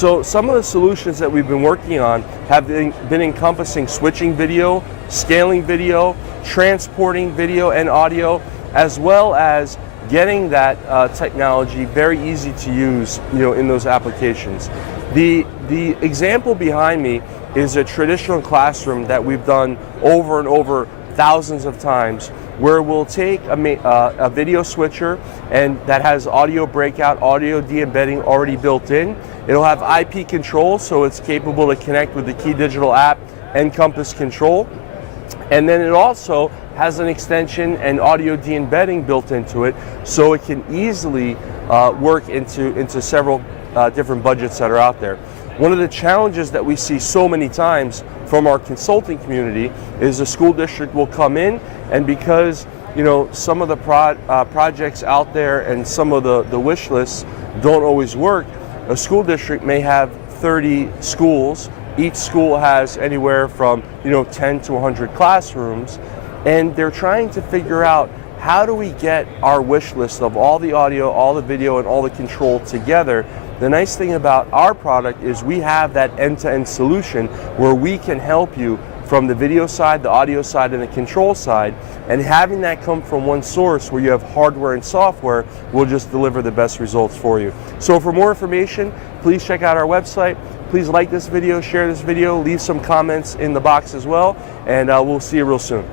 So some of the solutions that we've been working on have been encompassing switching video, scaling video, transporting video and audio, as well as getting that technology very easy to use, in those applications. The example behind me is a traditional classroom that we've done over and over thousands of times, where we'll take a video switcher and that has audio breakout, audio de-embedding already built in. It'll have IP control, so it's capable to connect with the KeyDigital app and Compass control. And then it also has an extension and audio de-embedding built into it, so it can easily work into several different budgets that are out there. One of the challenges that we see so many times from our consulting community is a school district will come in, and because some of the projects out there and some of the wish lists don't always work, a school district may have 30 schools. Each school has anywhere from 10 to 100 classrooms, and they're trying to figure out, how do we get our wish list of all the audio, all the video, and all the control together? The nice thing about our product is we have that end-to-end solution where we can help you from the video side, the audio side, and the control side, and having that come from one source where you have hardware and software will just deliver the best results for you. So for more information, please check out our website. Please like this video, share this video, leave some comments in the box as well, and we'll see you real soon.